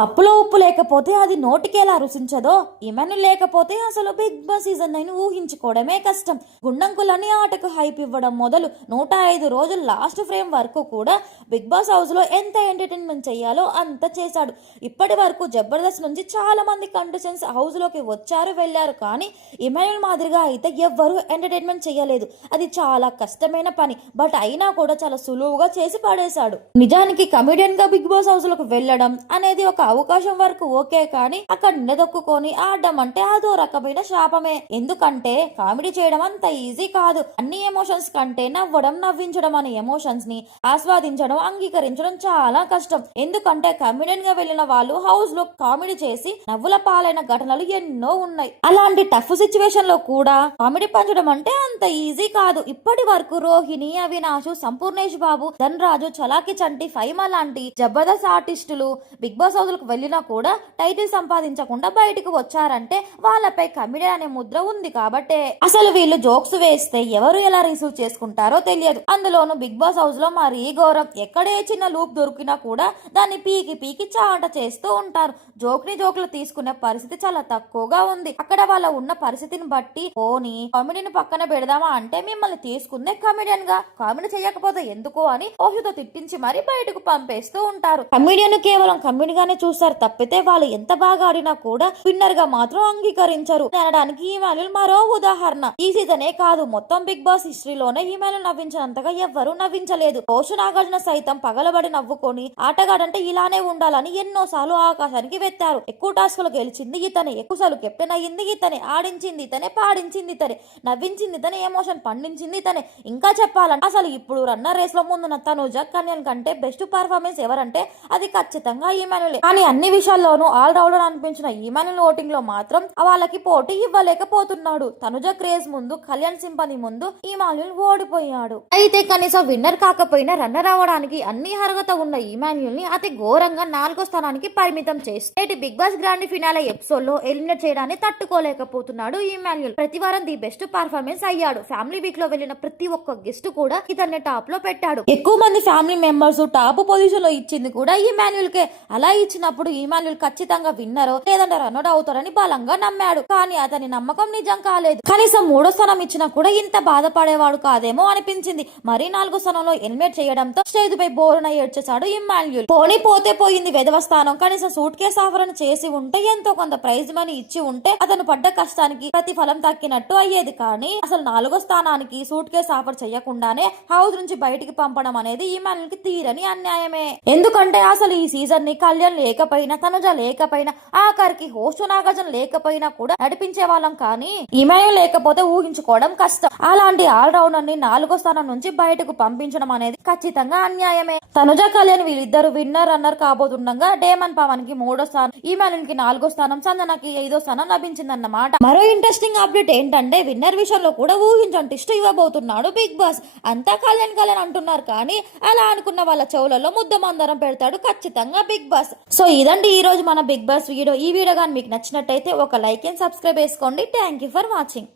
పప్పులో ఉప్పు లేకపోతే అది నోటికి ఎలా రుచించదో, ఇమాన్యుల్ లేకపోతే అసలు బిగ్ బాస్ సీజన్ 9 ఊహించుకోవడమే కష్టం. గుండంకులని ఆటకు హైప్ ఇవ్వడం మొదలు 105 రోజులు లాస్ట్ ఫ్రేమ్ వరకు కూడా బిగ్ బాస్ హౌస్ లో ఎంత ఎంటర్టైన్మెంట్ చేయాలో అంత చేశాడు. ఇప్పటి వరకు జబర్దస్త్ నుంచి చాలా మంది కంటెస్టెంట్స్ హౌస్ లోకి వచ్చారు వెళ్ళారు, కానీ ఇమాన్యుల్ మాదిరిగా అయితే ఎవ్వరూ ఎంటర్టైన్మెంట్ చేయలేదు. అది చాలా కష్టమైన పని, బట్ అయినా కూడా చాలా సులువుగా చేసి పడేశాడు. నిజానికి కమెడియన్ గా బిగ్ బాస్ హౌస్ లోకి వెళ్ళడం అనేది ఒక అవకాశం వరకు ఓకే, కానీ అక్కడ నిలదొక్కుని ఆడడం అంటే అదో రకమైన శాపమే. ఎందుకంటే కామెడీ చేయడం అంత ఈజీ కాదు. అన్ని ఎమోషన్స్ కంటే నవ్వడం, నవ్వించడం అనే ఎమోషన్స్ ని ఆస్వాదించడం, అంగీకరించడం చాలా కష్టం. ఎందుకంటే కమెడియన్ గా వెళ్ళిన వాళ్ళు హౌస్ లో కామెడీ చేసి నవ్వుల పాలైన ఘటనలు ఎన్నో ఉన్నాయి. అలాంటి టఫ్ సిచ్యువేషన్ లో కూడా కామెడీ పంచడం అంటే అంత ఈజీ కాదు. ఇప్పటి వరకు రోహిణి, అవినాష్, సంపూర్ణేష్ బాబు, ధనరాజు, చలాకి చంటి, ఫైమా లాంటి జబర్దస్త్ ఆర్టిస్టులు బిగ్ బాస్ హౌస్ వెళ్ళినా కూడా టైటిల్ సంపాదించకుండా బయటకు వచ్చారంటే వాళ్ళపై కమెడియన్ అనే ముద్ర ఉంది కాబట్టే. అసలు వీళ్ళు జోక్స్ వేస్తే ఎవరు ఎలా రిసీవ్ చేసుకుంటారో తెలియదు. అందులోనూ బిగ్ బాస్ హౌస్ లో మరీ ఘోరం. ఎక్కడే చిన్న లూప్ దొరికినా కూడా దాన్ని పీకి పీకి చాట చేస్తూ ఉంటారు. జోకులు తీసుకునే పరిస్థితి చాలా తక్కువగా ఉంది. అక్కడ వాళ్ళ ఉన్న పరిస్థితిని బట్టి పోనీ కామెడీని పక్కన పెడదామా అంటే మిమ్మల్ని తీసుకుందే కమెడియన్ గా, కామెడీ చేయకపోతే ఎందుకు అని ఓహుతో తిట్టించి మరీ బయటకు పంపేస్తూ ఉంటారు. కమెడియన్ కేవలం కమెడీగానే చూస్తారు తప్పితే వాళ్ళు ఎంత బాగా ఆడినా కూడా విన్నర్ గా మాత్రం అంగీకరించరు అనడానికి ఇమాన్యుల్ మరో ఉదాహరణ. ఈ సీజనే కాదు, మొత్తం బిగ్ బాస్ హిస్టరీలోనే ఇమాన్యుల్ నవ్వించినంతగా ఎవ్వరూ నవ్వించలేదు. రోషు నాగార్జున సైతం పగలబడి నవ్వుకొని ఆటగాడంటే ఇలానే ఉండాలని ఎన్నోసార్లు ఆకాశానికి వెత్తారు. ఎక్కువ టాస్కులు గెలిచింది ఇతనే, ఎక్కువసార్లు కెప్టెన్ అయ్యింది ఇతనే, ఆడించింది ఇతనే, పాడించింది ఇతనే, నవ్వించింది ఇతనే, ఎమోషన్ పండించింది ఇతనే. ఇంకా చెప్పాలంటే అసలు ఇప్పుడు రన్నర్ రేస్ లో ముందున్న తనుజ, కన్యన్ కంటే బెస్ట్ పర్ఫార్మెన్స్ ఎవరంటే అది ఖచ్చితంగా ఇమాన్యులే. కానీ అన్ని విషయాల్లోనూ ఆల్ రౌండర్ అనిపించిన ఇమాన్యుల్ ఓటింగ్ లో మాత్రం వాళ్ళకి పోటీ ఇవ్వలేకపోతున్నాడు. తనుజ క్రేజ్ ముందు, కళ్యాణ్ సింపని ముందు ఇమాన్యుల్ ఓడిపోయాడు. అయితే కనీసం విన్నర్ కాకపోయినా రన్నర్ అవ్వడానికి అన్ని అర్హత ఉన్న ఇమాన్యుల్ ని అతి ఘోరంగా 4వ స్థానానికి పరిమితం చేసి big boss grand finale episode లో ఎలిమినేట్ చేయడాన్ని తట్టుకోలేకపోతున్నాడు ఇమాన్యుల్. ప్రతి వారం ది బెస్ట్ పర్ఫార్మెన్స్ అయ్యాడు. ఫ్యామిలీ వీక్ లో వెళ్ళిన ప్రతి ఒక్క గెస్ట్ కూడా ఇతన్ని టాప్ లో పెట్టాడు. ఎక్కువ మంది ఫ్యామిలీ మెంబర్స్ టాప్ పొజిషన్ లో ఇచ్చింది కూడా ఇమాన్యుల్ కే. అలా ఇచ్చినప్పుడు ఇమాన్యుల్ ఖచ్చితంగా విన్నరో లేదంటే రన్అట్ అవుతారని బలంగా నమ్మాడు. కానీ అతని నమ్మకం నిజం కాలేదు. కనీసం 3వ స్థానం ఇచ్చినా కూడా ఇంత బాధపడేవాడు కాదేమో అనిపించింది. మరీ 4వ స్థానంలో ఎలిమినేట్ చేయడంతో స్టేజ్ పై బోరున ఏడ్చేశాడు ఇమాన్యుల్. పోనీ పోతే పోయింది వెధవ స్థానం, కనీసం సూట్ కేసు ఆఫర్ చేసి ఉంటే ఎంతో కొంత ప్రైజ్ మనీ ఇచ్చి ఉంటే అతను పడ్డ కష్టానికి ప్రతిఫలం దక్కినట్టు అయ్యేది. కానీ అసలు 4వ స్థానానికి సూట్ కేసు ఆఫర్ చేయకుండానే హౌస్ నుంచి బయటికి పంపడం అనేది ఇమాన్యుల్ కి తీరని అన్యాయమే. ఎందుకంటే అసలు ఈ సీజన్ ని కళ్యాణ్ లేకపోయినా, తనుజ లేకపోయినా, ఆఖరికి హోస్ట్ నాగార్జున లేకపోయినా కూడా నడిపించే వాళ్ళం. కానీ ఇమాన్యుల్ లేకపోతే ఊహించుకోవడం కష్టం. అలాంటి ఆల్ రౌండర్ ని 4వ స్థానం నుంచి బయటకు పంపించడం అనేది ఖచ్చితంగా అన్యాయమే. తనుజ, కళ్యాణ్ వీళ్ళిద్దరు విన్నర్ రన్నర్ కాబోతుండగా డేమన్ పవన్ కి 3వ స్థానం, ఇమాన్యుల్ కి 4వ స్థానం, సంజనకి 5వ స్థానం లభించిందన్నమాట. మరో ఇంట్రెస్టింగ్ అప్డేట్ ఏంటంటే విన్నర్ విషయంలో కూడా ఊహించని టిస్ట్ ఇవ్వబోతున్నాడు బిగ్ బాస్. అంతా కళ్యాణ్ అంటున్నారు, కానీ అలా అనుకున్న వాళ్ళ చెవులలో ముద్ద మందరం పెడతాడు ఖచ్చితంగా బిగ్ బాస్. సో ఇదండి ఈ రోజు మన బిగ్ బాస్ వీడియో. ఈ వీడియో కానీ మీకు నచ్చినట్టయితే ఒక లైక్ అండ్ సబ్స్క్రైబ్ చేసుకోండి. Thank you for watching.